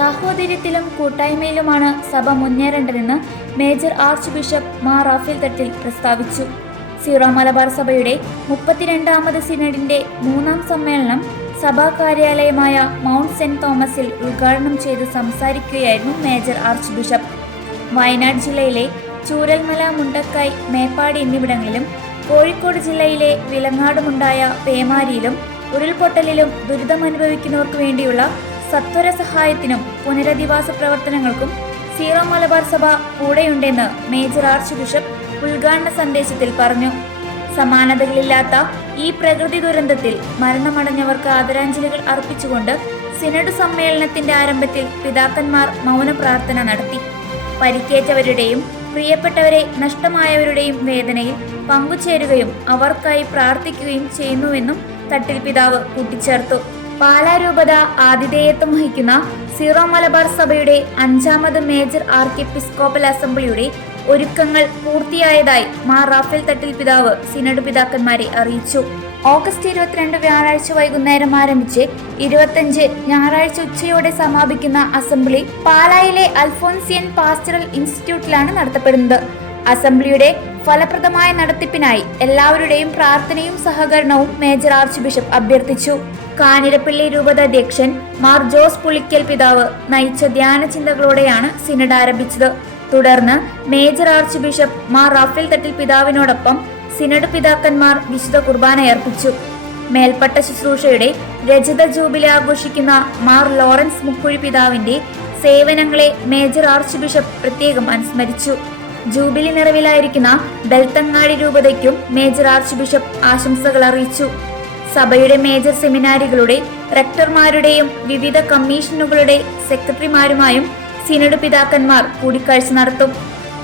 സാഹോദര്യത്തിലും കൂട്ടായ്മയിലുമാണ് സഭ മുന്നേറേണ്ടതെന്ന് major archbishop Mar Raphael Thattil പ്രസ്താവിച്ചു. സീറോ മലബാർ സഭയുടെ 32ാമത് സിനഡിന്റെ 3ാം സമ്മേളനം സഭാ കാര്യാലയമായ മൗണ്ട് സെന്റ് തോമസിൽ ഉദ്ഘാടനം ചെയ്ത് സംസാരിക്കുകയായിരുന്നു മേജർ ആർച്ച് ബിഷപ്പ്. വയനാട് ജില്ലയിലെ ചൂരൽമല, മുണ്ടക്കൈ, മേപ്പാടി എന്നിവിടങ്ങളിലും കോഴിക്കോട് ജില്ലയിലെ വിലങ്ങാടുമുണ്ടായ പേമാരിയിലും ഉരുൾപൊട്ടലിലും ദുരിതമനുഭവിക്കുന്നവർക്ക് വേണ്ടിയുള്ള സത്വര സഹായത്തിനും പുനരധിവാസ പ്രവർത്തനങ്ങൾക്കും സീറോ മലബാർ സഭ കൂടെയുണ്ടെന്ന് മേജർ ആർച്ച് ബിഷപ്പ് ഉദ്ഘാടന സന്ദേശത്തിൽ പറഞ്ഞു. സമാനതകളില്ലാത്ത ഈ പ്രകൃതി ദുരന്തത്തിൽ മരണമടഞ്ഞവർക്ക് ആദരാഞ്ജലികൾ അർപ്പിച്ചുകൊണ്ട് സിനഡ് സമ്മേളനത്തിന്റെ ആരംഭത്തിൽ പിതാക്കന്മാർ മൗന പ്രാർത്ഥന നടത്തി. പരിക്കേറ്റവരുടെയും പ്രിയപ്പെട്ടവരെ നഷ്ടമായവരുടെയും വേദനയിൽ പങ്കുചേരുകയും അവർക്കായി പ്രാർത്ഥിക്കുകയും ചെയ്യുന്നുവെന്നും തട്ടിൽ പിതാവ് കൂട്ടിച്ചേർത്തു. പാലാ രൂപത ആതിഥേയത്വം വഹിക്കുന്ന സീറോ മലബാർ സഭയുടെ 5ാമത് മേജർ ആർക്കിയെപ്പിസ്കോപ്പൽ അസംബ്ലിയുടെ ഒരുക്കങ്ങൾ പൂർത്തിയായതായി മാർ റാഫേൽ തട്ടിൽ പിതാവ് സിനഡ് പിതാക്കന്മാരെ അറിയിച്ചു. ഓഗസ്റ്റ് 22 വ്യാഴാഴ്ച വൈകുന്നേരം ആരംഭിച്ച് 25 ഞായറാഴ്ച ഉച്ചയോടെ സമാപിക്കുന്ന അസംബ്ലി പാലായിലെ അൽഫോൻസിയൻ പാസ്റ്ററൽ ഇൻസ്റ്റിറ്റ്യൂട്ടിലാണ് നടത്തപ്പെടുന്നത്. അസംബ്ലിയുടെ ഫലപ്രദമായ നടത്തിപ്പിനായി എല്ലാവരുടെയും പ്രാർത്ഥനയും സഹകരണവും മേജർ ആർച്ച് ബിഷപ്പ് അഭ്യർത്ഥിച്ചു. കാഞ്ഞിരപ്പള്ളി രൂപത അധ്യക്ഷൻ മാർ ജോസ് പുളിക്കൽ പിതാവ് നയിച്ച ധ്യാന ചിന്തകളോടെയാണ് സിനഡ് ആരംഭിച്ചത്. തുടർന്ന് major archbishop Mar Raphael Thattil പിതാവിനോടൊപ്പം സിനഡ് പിതാക്കന്മാർ വിശുദ്ധ കുർബാനയർപ്പിച്ചു. മേൽപ്പട്ട ശുശ്രൂഷയുടെ രജത ജൂബിലി ആഘോഷിക്കുന്ന മാർ ലോറൻസ് മുക്കുഴി പിതാവിന്റെ സേവനങ്ങളെ മേജർ ആർച്ച് ബിഷപ്പ് പ്രത്യേകം അനുസ്മരിച്ചു. ജൂബിലി നിറവിലായിരിക്കുന്ന ബെൽത്തങ്ങാടി രൂപതയ്ക്കും മേജർ ആർച്ച് ബിഷപ്പ് ആശംസകൾ അറിയിച്ചു. സഭയുടെ മേജർ സെമിനാരികളുടെ റെക്ടർമാരുടെയും വിവിധ കമ്മീഷനുകളുടെ സെക്രട്ടറിമാരുമായും സിനഡ് പിതാക്കന്മാർ കൂടിക്കാഴ്ച നടത്തും.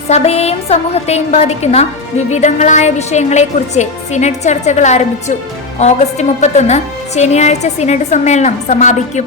സഭയെയും സമൂഹത്തെയും ബാധിക്കുന്ന വിവിധങ്ങളായ വിഷയങ്ങളെക്കുറിച്ച് സിനഡ് ചർച്ചകൾ ആരംഭിച്ചു. ഓഗസ്റ്റ് 31 ശനിയാഴ്ച സിനഡ് സമ്മേളനം സമാപിക്കും.